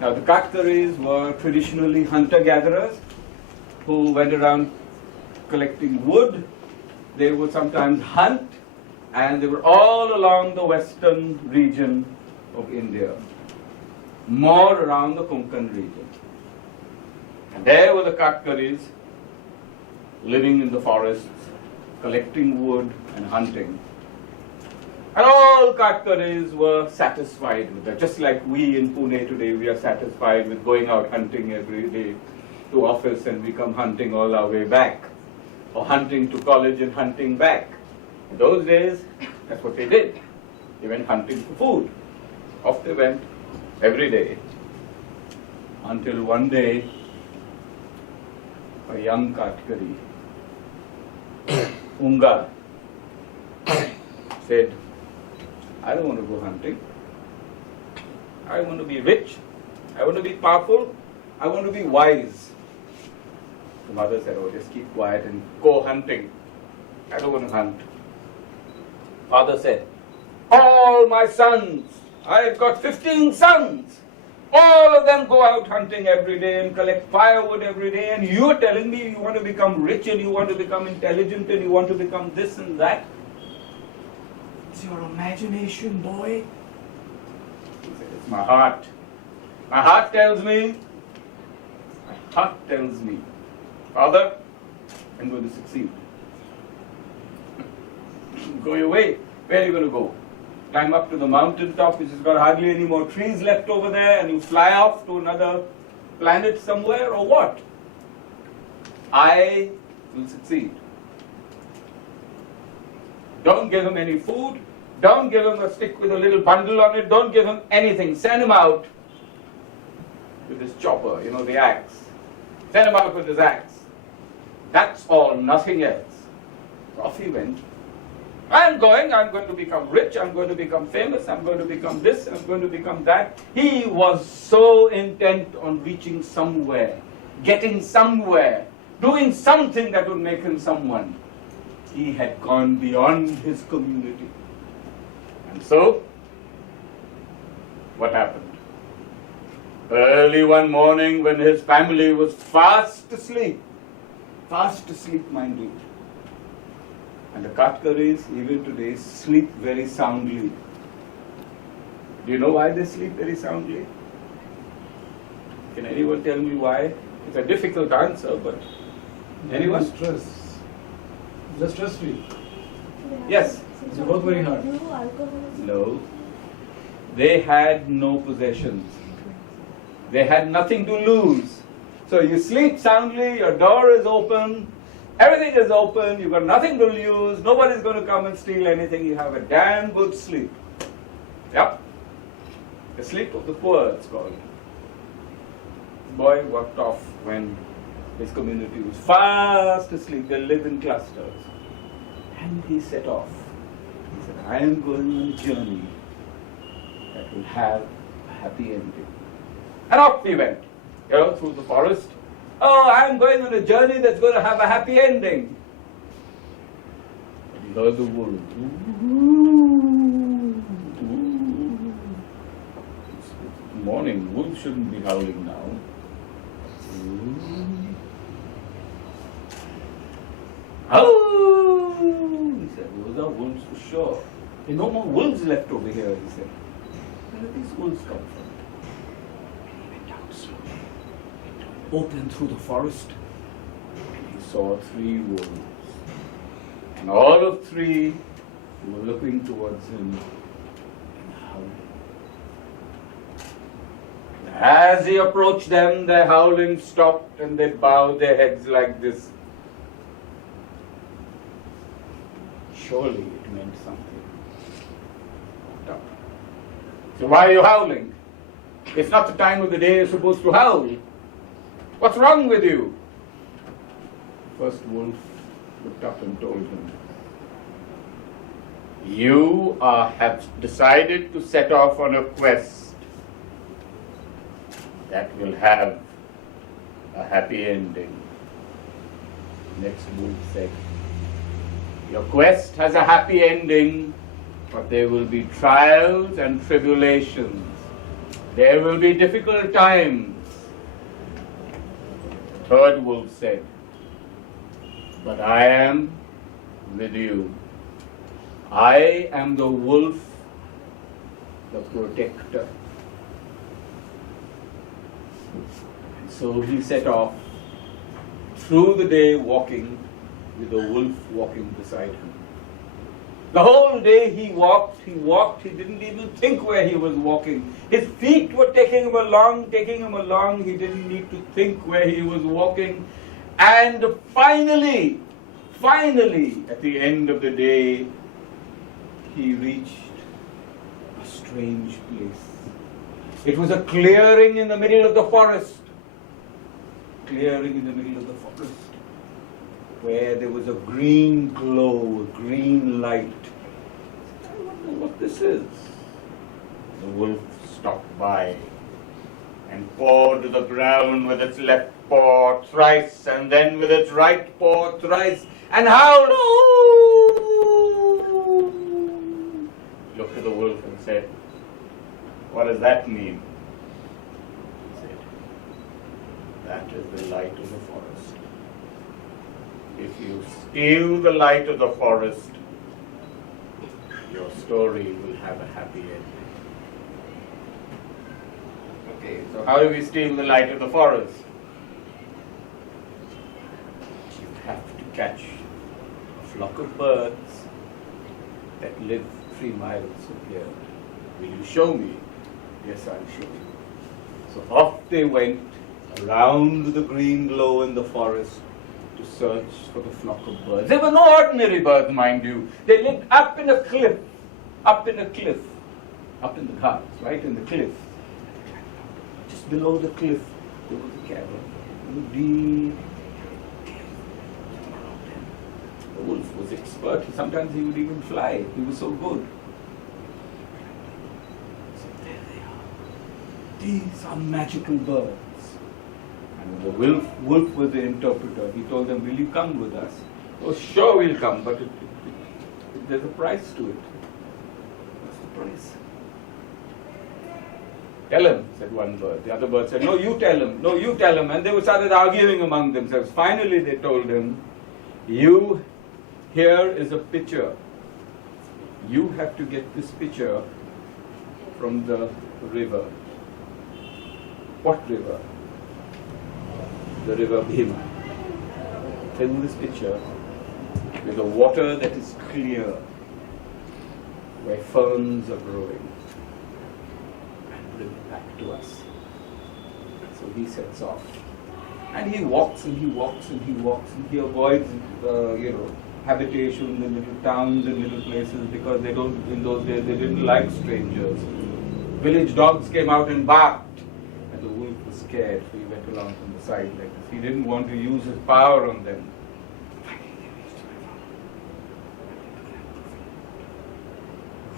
Now the Katkaris were traditionally hunter-gatherers who went around collecting wood. They would sometimes hunt, and they were all along the western region of India, more around the Konkan region. And there were the Katkaris living in the forests, collecting wood and hunting. And all Katkaris were satisfied with that. Just like we in Pune today, we are satisfied with going out hunting every day to office and we come hunting all our way back. Or hunting to college and hunting back. In those days, that's what they did. They went hunting for food. Off they went every day. Until one day, a young Katkari, Unga, said, I don't want to go hunting. I want to be rich. I want to be powerful. I want to be wise. The mother said, oh, just keep quiet and go hunting. I don't want to hunt. Father said, all my sons, I've got 15 sons. All of them go out hunting every day and collect firewood every day, and you're telling me you want to become rich and you want to become intelligent and you want to become this and that? It's your imagination, boy. He said, it's my heart. My heart tells me, Father, I'm going to succeed. Go your way. Where are you going to go? Climb up to the mountain top, which has got hardly any more trees left over there, and you fly off to another planet somewhere, or what? I will succeed. Don't give him any food. Don't give him a stick with a little bundle on it. Don't give him anything. Send him out with his chopper, the axe. Send him out with his axe. That's all, nothing else. Off he went. I'm going to become rich, I'm going to become famous, I'm going to become this, I'm going to become that. He was so intent on reaching somewhere, getting somewhere, doing something that would make him someone. He had gone beyond his community. And so, what happened? Early one morning when his family was fast asleep mind you, and the Katkaris, even today, sleep very soundly. Do you know why they sleep very soundly? Can anyone tell me why? It's a difficult answer, but anyone? Stress. Just stress-free. Yes. They work very hard. No. They had no possessions. They had nothing to lose. So you sleep soundly, your door is open, everything is open, you've got nothing to lose, nobody's going to come and steal anything, you have a damn good sleep. Yep. The sleep of the poor, it's called. The boy walked off when his community was fast asleep, they live in clusters. And he set off. He said, I am going on a journey that will have a happy ending. And off he went. Through the forest. Oh, I'm going on a journey that's going to have a happy ending. And he heard the wolves. It's morning. Wolves shouldn't be howling now. Oh! He said, those are wolves for sure. There are no more wolves left over here, he said. Where did these wolves come from? Opened through the forest, and he saw 3 wolves. And all of 3 were looking towards him and howling. And as he approached them, their howling stopped and they bowed their heads like this. surely it meant something. So why are you howling? It's not the time of the day you're supposed to howl. What's wrong with you? First wolf looked up and told him, you have decided to set off on a quest that will have a happy ending. Next wolf said, your quest has a happy ending, but there will be trials and tribulations. There will be difficult times. Third wolf said, but I am with you. I am the wolf, the protector. And so he set off through the day walking, with the wolf walking beside him. The whole day he walked, he didn't even think where he was walking. His feet were taking him along, he didn't need to think where he was walking. And finally, at the end of the day, he reached a strange place. It was a clearing in the middle of the forest. Where there was a green glow, a green light. I wonder what this is. The wolf stopped by and pawed the ground with its left paw thrice, and then with its right paw thrice, and howled. Looked at the wolf and said, what does that mean? He said, that is the light of the forest. If you steal the light of the forest, your story will have a happy ending. Okay, so how do we steal the light of the forest? You have to catch a flock of birds that live 3 miles from here. Will you show me? Yes, I'll show you. So off they went around the green glow in the forest to search for the flock of birds. They were no ordinary birds, mind you. They lived up in a cliff, up in the ghats, right in the cliff. Just below the cliff, there was a cavern, deep. The wolf was expert. Sometimes he would even fly. He was so good. So there they are. These are magical birds. And the wolf was the interpreter. He told them, will you come with us? Oh, sure we'll come, but there's a price to it. What's the price? Tell him, said one bird. The other bird said, no, you tell him. No, you tell him. And they started arguing among themselves. Finally, they told him, here is a pitcher. You have to get this pitcher from the river. What river? The river Bhima. Fill this pitcher with the water that is clear, where ferns are growing, and bring it back to us. So he sets off. And he walks and he walks and he walks and he avoids, habitations in little towns and little places, because in those days they didn't like strangers. Village dogs came out and barked, and the wolf was scared, so he went along from the side like this. He didn't want to use his power on them.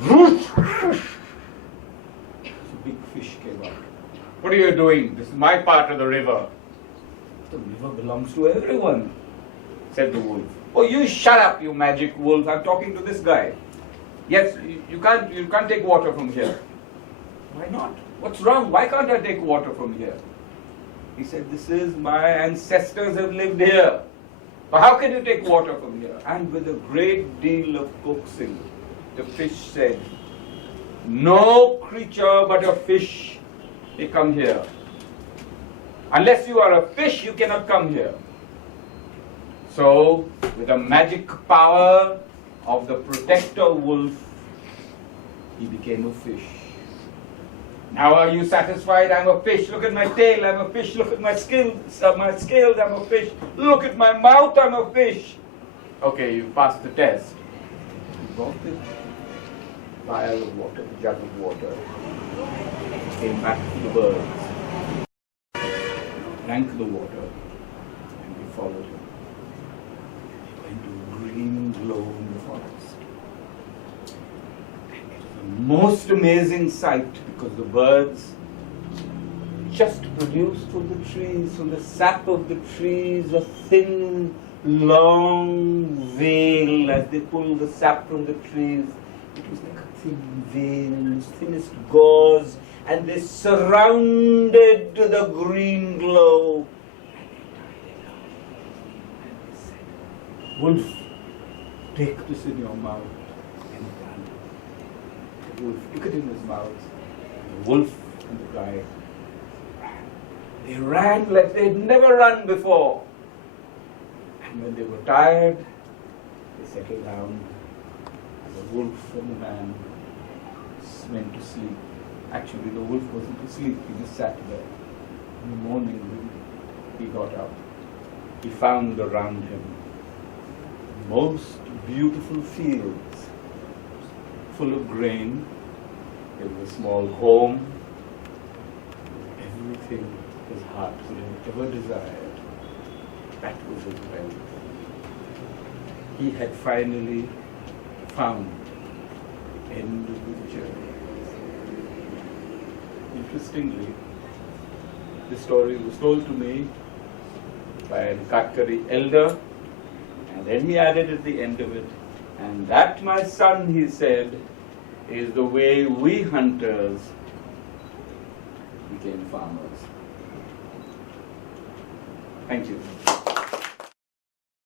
A big fish came out. What are you doing? This is my part of the river. The river belongs to everyone, said the wolf. Oh, you shut up, you magic wolf. I'm talking to this guy. Yes, you can't take water from here. Why not? What's wrong? Why can't I take water from here? He said, this is my ancestors have lived here. But how can you take water from here? And with a great deal of coaxing, the fish said, no creature but a fish may come here. Unless you are a fish, you cannot come here. So, with the magic power of the protector wolf, he became a fish. Now are you satisfied? I'm a fish. Look at my tail, I'm a fish. Look at my scales, I'm a fish. Look at my mouth, I'm a fish. Okay, you passed the test. brought the vial of water, the jug of water, came back to the birds, drank the water, and we followed him. He went to a green glow in the forest. And it was the most amazing sight because the birds just produced from the trees, from the sap of the trees, a thin, long veil as they pull the sap from the trees. It was like a thin veil, as thin as gauze, and they surrounded the green glow. And they said, Wolf, take this in your mouth and run. The wolf took it in his mouth. And the wolf and the guy ran. They ran like they'd never run before. And when they were tired, they settled down, and the wolf and the man went to sleep. Actually, the wolf wasn't asleep, he just sat there. In the morning, he got up. He found around him most beautiful fields, full of grain. There was a small home, everything his heart could have ever desired. That was his wealth. He had finally found the end of the journey. Interestingly, this story was told to me by the Katkari elder, and then he added at the end of it, and that, my son, he said, is the way we hunters became farmers. Thank you.